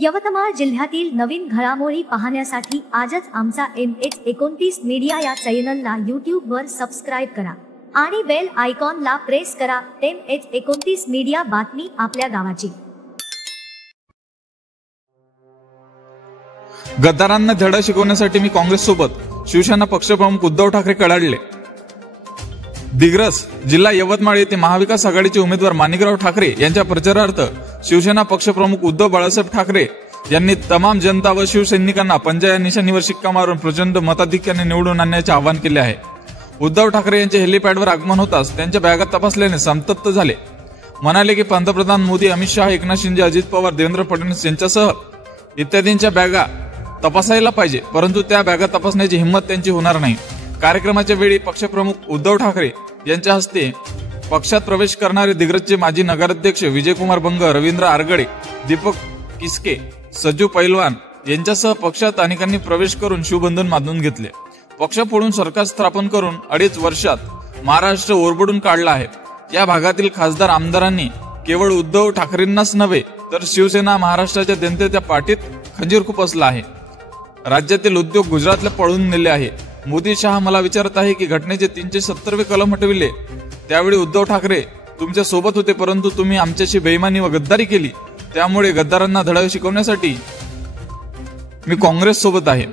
यवतमाळ जिल्ह्यातील नवीन घडामोडी पाहण्यासाठी आजच आमचा MH29 मीडिया या चॅनलला YouTube वर सबस्क्राइब करा आणि बेल आयकॉनला प्रेस करा। MH29 मीडिया, बातमी आपल्या गावाची। गद्दारांना धडा शिकवण्यासाठी मी काँग्रेस सोबत, शिवसेना पक्षप्रमुख उद्धव ठाकरे कडाडले। दिग्रस जिल्हा यवतमाळ येथे महाविकास आघाडीचे उमेदवार माणिकराव ठाकरे यांच्या प्रचारार्थ शिवसेना पक्षप्रमुख उद्धव बाळासाहेब ठाकरे यांनी तमाम जनता व शिवसैनिकांना पंजा या निशाणीवर शिक्का मारून प्रचंड मताधिक्याने निवडून आणण्याचे आवाहन केले आहे। उद्धव ठाकरे यांचे हेलिपॅडवर आगमन होताच त्यांच्या बॅगा तपासल्याने संतप्त झाले। म्हणाले की पंतप्रधान मोदी, अमित शहा, एकनाथ शिंदे, अजित पवार, देवेंद्र फडणवीस यांच्यासह इत्यादींच्या बॅगा तपासायला पाहिजे, परंतु त्या बॅगा तपासण्याची हिंमत त्यांची होणार नाही। कार्यक्रमाच्या वेळी पक्षप्रमुख उद्धव ठाकरे यांच्या हस्ते पक्षात प्रवेश करणारे दिग्रजचे माजी नगराध्यक्ष विजयकुमार बंग, रवींद्र आरगडे, दीपक किसके, सज्जू पैलवान यांच्यासह पक्षात अनेकांनी प्रवेश करून शिवबंधन बांधून घेतले। पक्ष फोडून सरकार स्थापन करून 2.5 वर्षात महाराष्ट्र ओरबडून काढला आहे। या भागातील खासदार आमदारांनी केवळ उद्धव ठाकरेंनाच नव्हे तर शिवसेना महाराष्ट्राच्या जनतेच्या पाठीत खंजीर खुपसला आहे। राज्यातील उद्योग गुजरातला पळून नेले आहे। मोदी शहा मला विचारत आहे की घटनेचे 370वे कलम हटविले त्यावेळी उद्धव ठाकरे तुमच्या सोबत होते, परंतु तुम्ही आमच्याशी बेईमानी व गद्दारी केली, त्यामुळे गद्दारांना धडा शिकवण्यासाठी मी काँग्रेस सोबत आहे।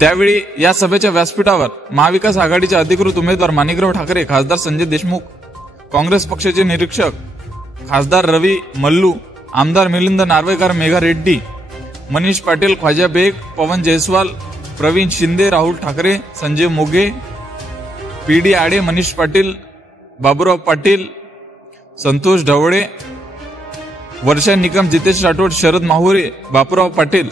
त्यावेळी या सभेच्या व्यासपीठावर महाविकास आघाडीचे अधिकृत उमेदवार माणिकराव ठाकरे, खासदार संजय देशमुख, काँग्रेस पक्षाचे निरीक्षक खासदार रवी मल्लू, आमदार मिलिंद नार्वेकर, मेघा रेड्डी, मनीष पाटील, ख्वाजा बेग, पवन जयस्वाल, प्रवीण शिंदे, राहुल ठाकरे, संजय मोगे, PD आडे, मनीष पाटील, बाबूराव पाटील, संतोष ढवळे, वर्षा निकम, जितेश राठोड, शरद माहुरे, बापूराव पाटील,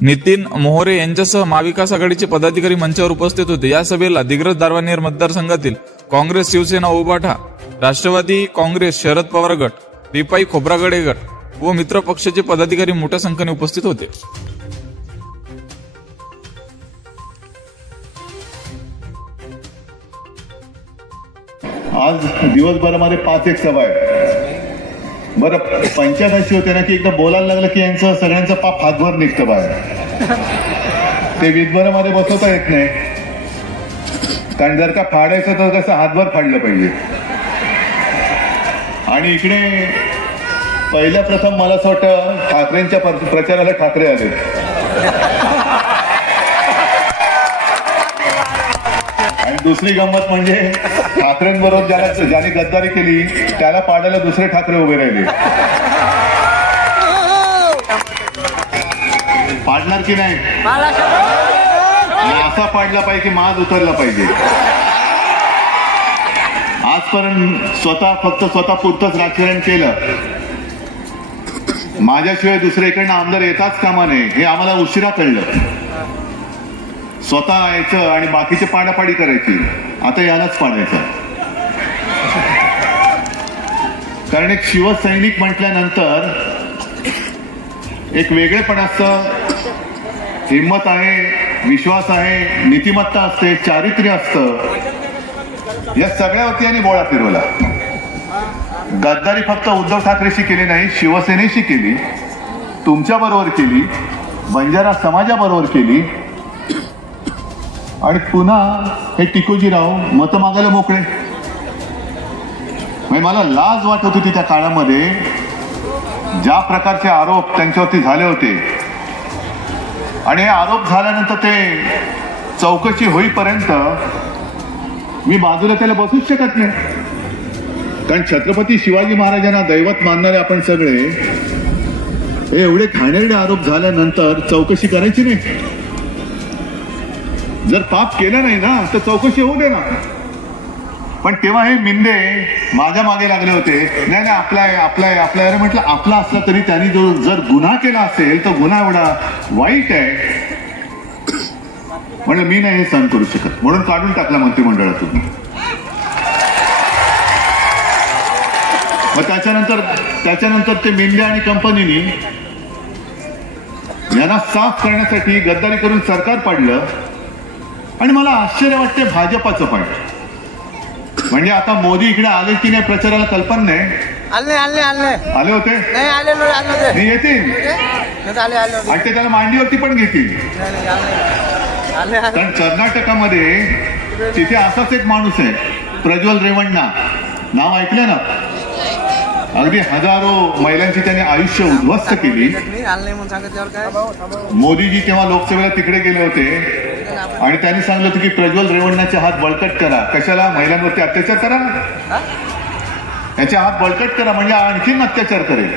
नितीन मोहरे यांच्यासह महाविकास आघाडीचे पदाधिकारी मंचावर उपस्थित होते। या सभेला दिग्रस दारवानेर मतदारसंघातील काँग्रेस, शिवसेना, उभाटा, राष्ट्रवादी काँग्रेस, शरद पवार गट, रिपाई खोब्रागडे गट व मित्र पक्षाचे पदाधिकारी मोठ्या संख्येने उपस्थित होते। आज दिवसभरामध्ये 5-1 सभा आहे। बरं, पंचायत अशी होते ना की एकदा बोलायला लागलं की यांचं सगळ्यांचं पाप हातभर निघतं बाहेर, ते विधभरामध्ये बसवता येत नाही। कारण जर का फाडायचं तर कसं हातभर फाडलं पाहिजे। आणि इकडे पहिल्या प्रथम मला असं वाटतं ठाकरेंच्या प्रचाराला ठाकरे आले आणि दुसरी गंमत म्हणजे ठाकरेंबरोबर ज्याने गद्दारी केली त्याला पाडायला दुसरे ठाकरे उभे राहिले। पाडणार की नाही? असा पाडला पाहिजे की माज उतरला पाहिजे। आजपर्यंत फक्त स्वतः पुरतच राजकारण केलं, माझ्याशिवाय दुसऱ्या इकडनं आमदार येताच कामा नये हे आम्हाला उशिरा कळलं। स्वतः यायचं आणि बाकीचे पाडापाडी करायची, आता यालाच पाडायचं। कारण एक शिवसैनिक म्हटल्यानंतर एक वेगळेपणाचं हिंमत आहे, विश्वास आहे, नीतिमत्ता असते, चारित्र्य असतं। या सगळ्यावरती यांनी बोळा फिरवला। गद्दारी फक्त उद्धव ठाकरेशी केली नाही, शिवसेनेशी केली, तुमच्या बरोबर केली, बंजारा समाजाबरोबर केली आणि पुन्हा हे टिकोजीराव मत मागायला मोकळे। मला लाज वाटत होती त्या काळामध्ये ज्या प्रकारचे आरोप त्यांच्यावरती झाले होते। आणि हे आरोप झाल्यानंतर ते चौकशी होईपर्यंत मी बाजूला त्याला बसूच शकत नाही। कारण छत्रपती शिवाजी महाराजांना दैवत मानणारे आपण सगळे हे एवढे घाणेरडे आरोप झाल्यानंतर चौकशी करायची नाही। जर पाप केलं नाही ना तर चौकशी होऊ दे ना। पण तेव्हा हे मिंदे माझ्या मागे लागले होते, नाही नाही आपला आहे, आपला आहे, आपला आहे। म्हटलं आपला असला तरी त्यांनी जर गुन्हा केला असेल तर गुन्हा एवढा वाईट आहे, म्हणलं मी नाही हे सहन करू शकत, म्हणून काढून टाकला मंत्रिमंडळातून। मग त्याच्यानंतर ते मिंदे आणि कंपनीनी यांना साफ करण्यासाठी गद्दारी करून सरकार पाडलं। आणि मला आश्चर्य वाटते भाजपाचं पण, म्हणजे आता मोदी इकडे आले की नाही प्रचाराला कल्पना नाही, आले आले होते नाही आले मी येतील आले आणि ते त्याला मांडीवरती पण घेतील. कारण कर्नाटकामध्ये तिथे असाच एक माणूस आहे, प्रज्वल रेवण्णा, नाव ऐकलं ना? अगदी हजारो महिलांची त्याने आयुष्य उद्ध्वस्त केली. मोदीजी तेव्हा लोकसभेला तिकडे गेले होते आणि त्यांनी सांगितलं होतं की प्रज्वल रेवण्णाचे हात बळकट करा. कशाला? महिलांवरती अत्याचार करा, याचे हात बळकट करा म्हणजे आणखीन अत्याचार करेल.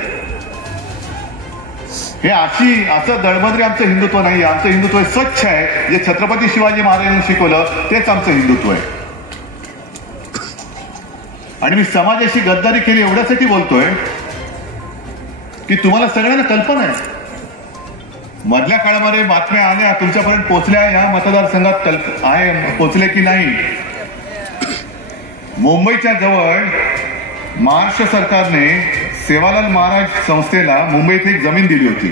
हे असं दळबद्री आमचं हिंदुत्व नाही. आमचं हिंदुत्व स्वच्छ आहे. जे छत्रपती शिवाजी महाराजांनी शिकवलं तेच आमचं हिंदुत्व आहे. आणि मी समाजाशी गद्दारी केली एवढ्यासाठी बोलतोय की तुम्हाला सगळ्यांना कल्पना आहे. मधल्या काळामध्ये बातम्या आल्या, तुमच्यापर्यंत पोहोचल्या, या मतदारसंघात पोहोचले की नाही. मुंबईच्या जवळ महाराष्ट्र सरकारने सेवालाल महाराज संस्थेला मुंबईत एक जमीन दिली होती,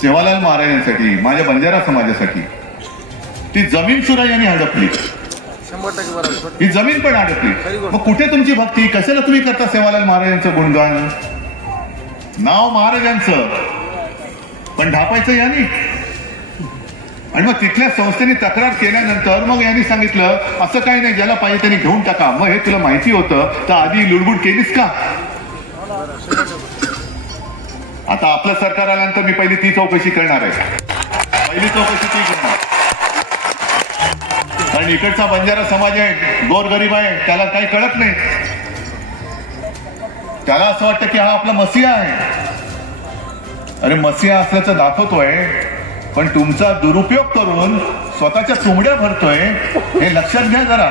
सेवालाल महाराजांसाठी, माझ्या बंजारा समाजासाठी. ती जमीन सुद्धा यांनी हडपली, 100% बरोबर. ही जमीन पण अडकली. मग कुठे तुमची भक्ती? कशाला तुम्ही करता सेवालाल महाराजांचं गुणगान? नाव महाराजांचं पण ढापायचं यांनी. आणि मग तिथल्या संस्थेने तक्रार केल्यानंतर मग यांनी सांगितलं असं काही नाही, ज्याला पाहिजे त्यांनी घेऊन टाका. मग हे तुला माहिती होतं तर आधी लुडबुड केलीस का? आता आपलं सरकार आल्यानंतर मी पहिली ती चौकशी करणार आहे, पहिली चौकशी ती करणार. कारण इकडचा बंजारा समाज आहे, गोरगरीब आहे, त्याला काही कळत नाही. त्याला असं वाटतं की हा आपला मसिहा आहे. अरे मसिहा असल्याचं दाखवतोय, पण तुमचा दुरुपयोग करून स्वतःच्या चुमड्या भरतोय, हे लक्षात घ्या जरा.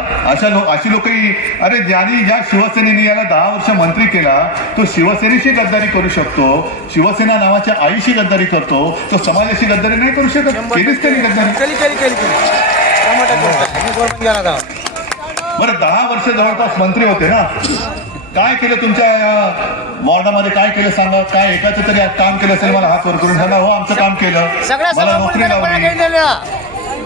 अशी लोकही, अरे ज्या शिवसेनेने याला 10 वर्ष मंत्री केला तो शिवसेनेशी गद्दारी करू शकतो, शिवसेना नावाच्या आईशी गद्दारी करतो, तो समाजाशी गद्दारी नाही करू शकत. केलीच तरी गद्दारी. बरं 10 वर्ष जवळपास मंत्री होते ना, काय केलं तुमच्या वॉर्डामध्ये? काय केलं सांगा. काय एकाचं तरी काम केलं असेल? मला हात वर करून सांगा. हो आमचं काम केलं, मला नोकरी लावली,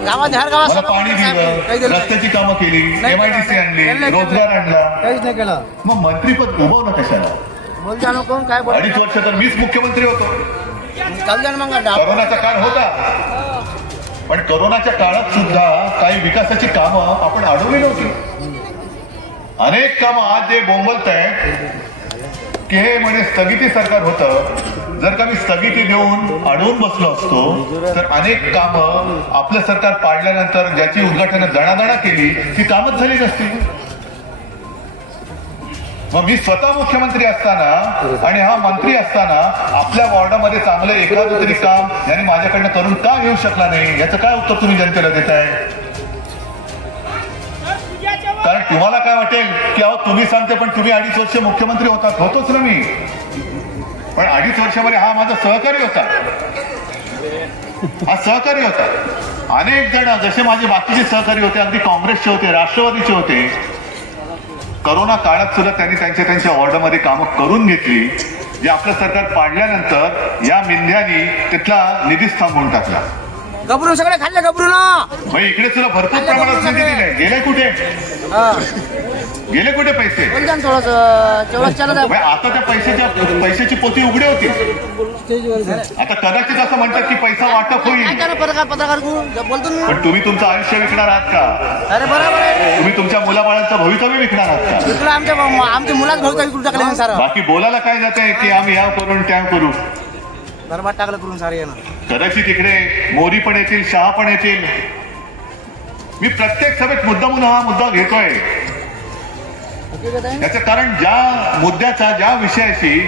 मला पाणी दिलं, रस्त्याची कामं केली, MIDC आणली, रोजगार आणला. मग मंत्रीपद उभवलं कशाला? 2.5 वर्ष तर मीच मुख्यमंत्री होतो. करोनाचा काळ होता, पण करोनाच्या काळात सुद्धा काही विकासाची कामं आपण अडवली नव्हती. अनेक कामं आज जे बोंबलत आहेत की हे म्हणे स्थगिती सरकार होतं. जर का मी स्थगिती देऊन अडवून बसलो असतो तर अनेक कामं आपलं सरकार पाडल्यानंतर ज्याची उद्घाटन दणादणा केली ती कामच झाली नसती. मग मी स्वतः मुख्यमंत्री असताना आणि हा मंत्री असताना आपल्या वॉर्डामध्ये चांगलं एखादं तरी काम याने माझ्याकडनं करून का घेऊ शकला नाही, याचं काय उत्तर तुम्ही जनतेला देताय? कारण तुम्हाला काय वाटेल की अहो तुम्ही सांगते पण तुम्ही 2.5 वर्ष मुख्यमंत्री होतात. होतोच ना मी, पण 2.5 वर्षामध्ये हा माझा सहकारी होता, हा सहकारी होता. अनेक जण जसे माझे बाकीचे सहकारी होते, अगदी काँग्रेसचे होते, राष्ट्रवादीचे होते, करोना काळात सुद्धा त्यांनी त्यांच्या वॉर्डामध्ये कामं करून घेतली. जे आपलं सरकार पाडल्यानंतर या मिंध्यानी तिथला निधीच थांबवून टाकला. गबरू सगळे खाल्ले गबरू ना. इकडे सुद्धा भरपूर प्रमाणात निधी दिले. गेले कुठे? गेले कुठे पैसे? आता त्या पैशाची पोती उघडी होती. आता कदाचित असं म्हणतात की पैसा वाटप होईल, पण तुम्ही तुमचं आयुष्य विकणार आहात का? अरे बरोबर. तुम्ही तुमच्या मुलाबाळांचं भवितव्य विकणार आहात का? आमच्या मुलाच भवितव्य विकून टाकले सर. बाकी बोलायला काय जाते की आम्ही या करून त्या करू, बरबाद टाकलं करून सारे. कदाचित इकडे मोदी पण येतील, शहा पण येतील. मी प्रत्येक सभेत मुद्दामून हा मुद्दा घेतोय. याचं कारण ज्या मुद्द्याचा, ज्या विषयाशी